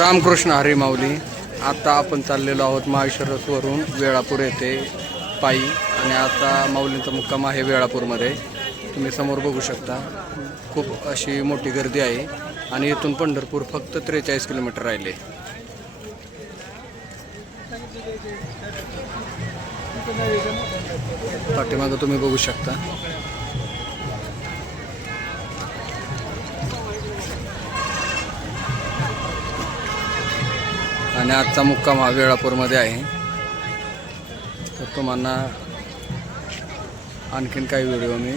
रामकृष्ण हरी माऊली. आता आपण चाललेलो आहोत माळशिरसवरून वेळापूर येथे पायी आणि आता माऊलींचा मुक्काम आहे वेळापूरमध्ये. तुम्ही समोर बघू शकता खूप अशी मोठी गर्दी आहे आणि इथून पंढरपूर फक्त 43 किलोमीटर राहिले. पाठीमागं तुम्ही बघू शकता. आणि आजचा मुक्काम हा वेळापूरमध्ये आहे. तर तुम्हाला आणखीन काही व्हिडिओ मी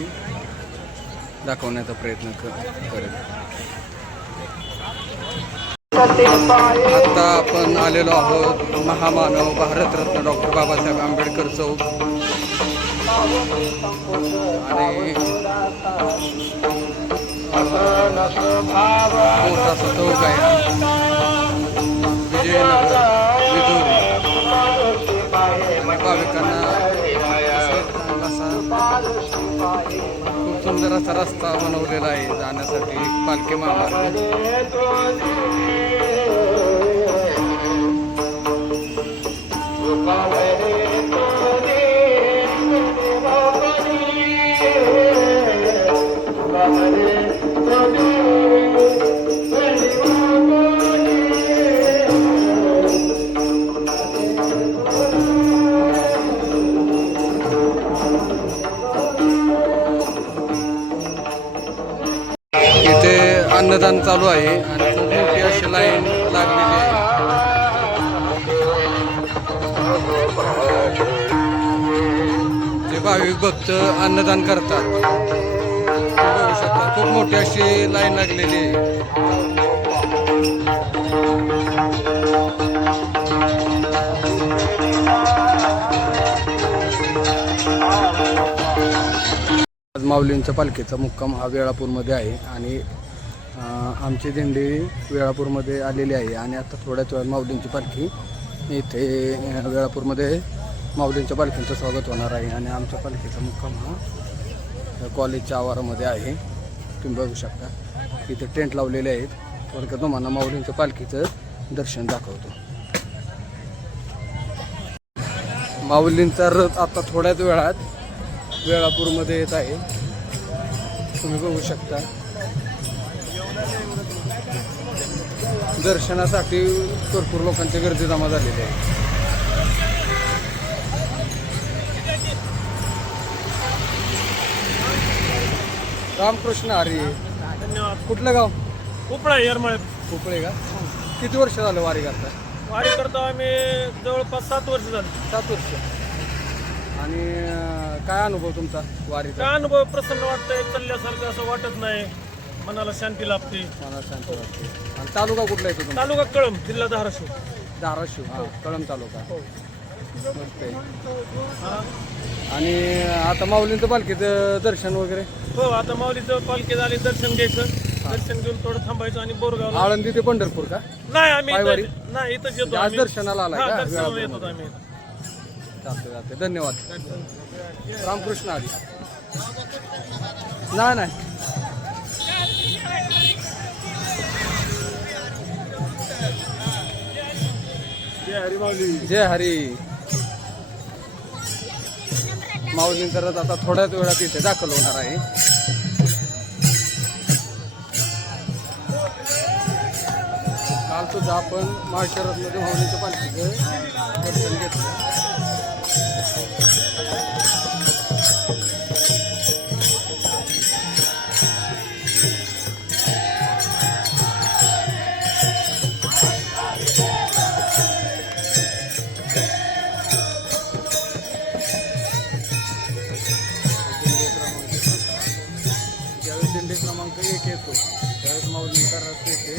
दाखवण्याचा प्रयत्न करेन. आता आपण आलेलो आहोत महामानव भारतरत्न डॉक्टर बाबासाहेब आंबेडकर चौक आणि मोठा चौक आहे विजयनगर विदुरी. आणि भाविकांना खूप सुंदर असा रस्ता बनवलेला आहे जाण्यासाठी पालखी महामार्ग. इथे अन्नदान चालू आहे आणि खूप मोठी अशी लाईन लागलेली आहे. जे भाविक भक्त अन्नदान करतात बघू शकता. खूप मोठी अशी लाईन लागलेली आहे. आज माऊलींच्या पालखीचा मुक्काम हा वेळापूरमध्ये आहे आणि आमची दिंडी वेळापूरमध्ये आलेली आहे आणि आता थोड्याच वेळात माऊलींची पालखी इथे वेळापूरमध्ये माऊलींच्या पालखींचं स्वागत होणार आहे. आणि आमच्या पालखीचा मुक्काम हा कॉलेजच्या आवारामध्ये आहे. तुम्ही बघू शकता इथे टेंट लावलेले आहेत. थोडक्यात तुम्हाला माऊलींच्या पालखीचं दर्शन दाखवतो. माऊलींचा रथ आता थोड्याच वेळात वेळापूरमध्ये येत आहे. तुम्ही बघू शकता दर्शनासाठी भरपूर लोकांची गर्दी जमा झालेली आहे. रामकृष्ण हरी. धन्यवाद. कुठलं गाव? उपळा येरमाळे. उपळे का? किती वर्ष झालं वारी करता? वारी करतो आम्ही जवळपास 7 वर्ष झाली. 7 वर्ष. आणि काय अनुभव तुमचा वारीचा? काय अनुभव? प्रसन्न वाटतंय. चालल्यासारखं असं वाटत नाही. मनाला शांती लाभते. मला शांती वाटते. आणि तालुका कुठला येतो तुमचा? तालुका कळंब, जिल्हा धाराशिव. धाराशिव. हां, कळंब तालुका. हो. मस्त आहे. आणि आता माऊलींचं पालखीचं दर्शन वगैरे? हो, आता माऊलीचं पालखी झाली. दर्शन घ्यायचं. दर्शन घेऊन थोडं थांबायचं आणि बोरगावला. आळंदी ते पंढरपूर का? नाही, आम्ही पायवारी? नाही, इथंच येतो. आज दर्शनाला आलाय का? दर्शनाला येतो आम्ही. चालते. धन्यवाद. रामकृष्ण हरी. नाही जय हरी. माऊलींचा रथ आता थोड्याच वेळात इथे दाखल होणार आहे. काल सुद्धा आपण माळशिरसमध्ये माऊलींच्या पालखीचं दर्शन घेतलं. ज्यावेळेस दिंडी क्रमांक 1 येतो त्यावेळेस माऊलींचा रथ येतो.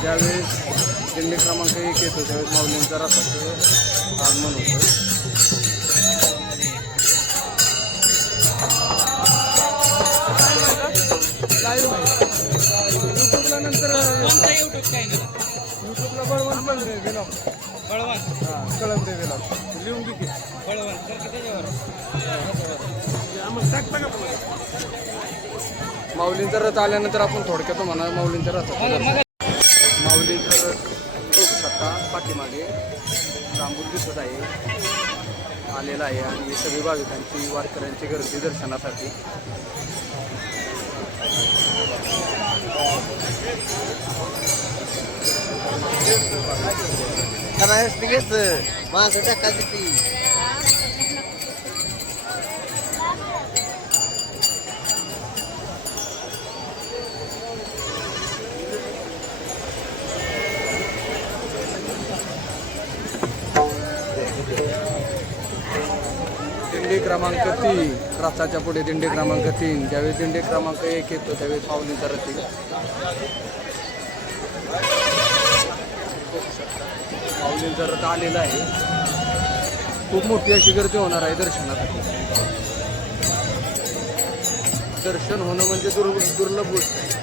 ज्यावेळेस दिंडी क्रमांक 1 येतो त्यावेळेस माऊलींचा रथाचं आगमन होतं. युट्यूबला नंतर युट्यूबला बळवंत हां कळम दे गेला लिहून घे माऊलींचा रथ आल्यानंतर आपण थोडक्यात म्हणा माऊलींचा रथ माऊलींचा रथ बघू शकता पाठीमागे लांबून दिसत आहे आलेला आहे आणि सगळी भाविकांची वारकऱ्यांची गर्दी दर्शनासाठी. माणसं टाकायची ती दिंडी क्रमांक 3 रथाच्या पुढे दिंडी क्रमांक 3 ज्यावेळेस दिंडी क्रमांक 1 येतो त्यावेळेस माऊलींचा रथ माऊलींचा रथ आलेला आहे. खूप मोठी अशी गर्दी होणार आहे दर्शनासाठी. दर्शन होणं म्हणजे दुर्लभ गोष्ट आहे.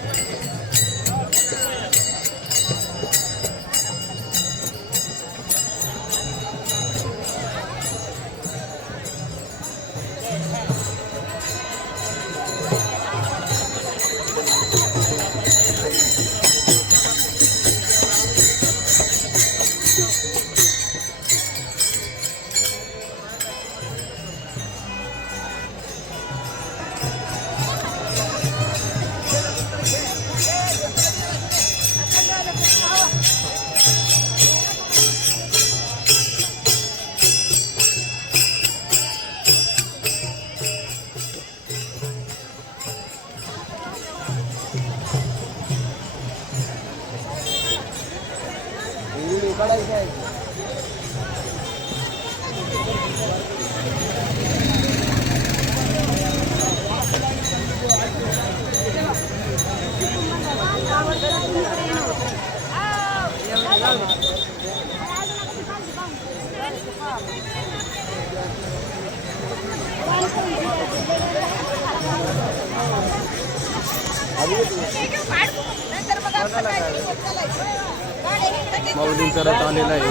माऊलींचा रथ आलेला आहे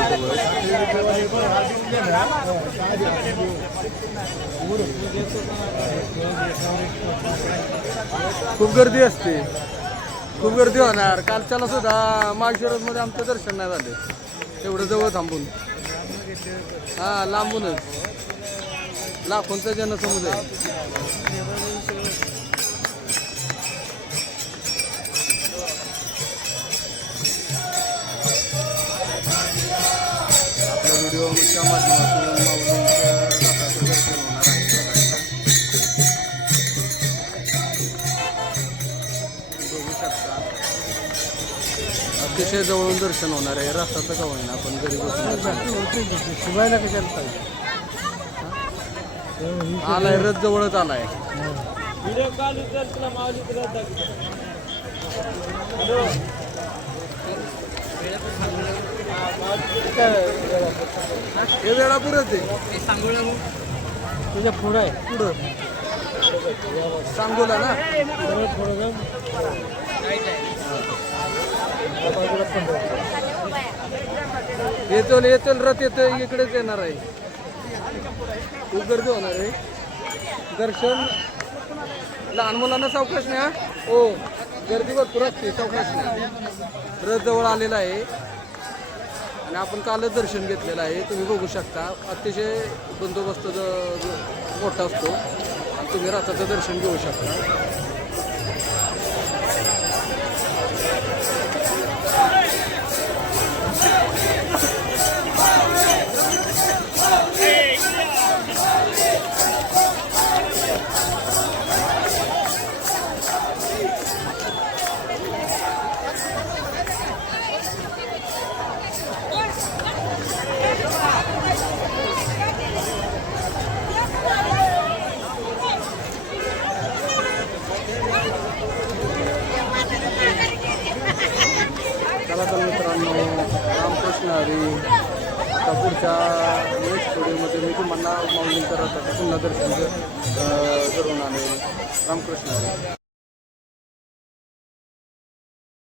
खूप गर्दी असते. खूप गर्दी होणार. कालच्याला सुद्धा माळशिरसमध्ये आमचं दर्शन नाही झाले एवढं जवळ थांबून. हां लांबूनच लाखोंचा जनसमुदाय. आपल्या व्हिडिओच्या माध्यमातून माऊलींच्या रथाचं दर्शन होणार आहे. बघू शकता अतिशय जवळून दर्शन होणार आहे. रथाचं का होईना आपण घरी बसून शिवायला कशाला आलाय. रथ जवळच आलाय. व्हिडिओ कॉल कर तुला माऊलीचा रथ दाखवतो. हे वेळापूरच आहे. तुझ्या पुढं आहे. पुढं सांगोला ना. येतो रथ येतो इकडेच येणार आहे. खूप गर्दी होणार आहे. दर्शन लहान मुलांना सावकाश नाही. हो गर्दी भरपूर असते. सावकाश नाही. रथ जवळ आलेला आहे आणि आपण कालच दर्शन घेतलेलं आहे. तुम्ही बघू शकता अतिशय बंदोबस्त मोठा असतो आणि तुम्ही रथाचं दर्शन घेऊ शकता. आता पुढच्या नेक्स्ट व्हिडिओमध्ये मी तुम्हाला माऊलींचं रथाचं पुन्हा दर्शन करून आलो. रामकृष्ण हरी.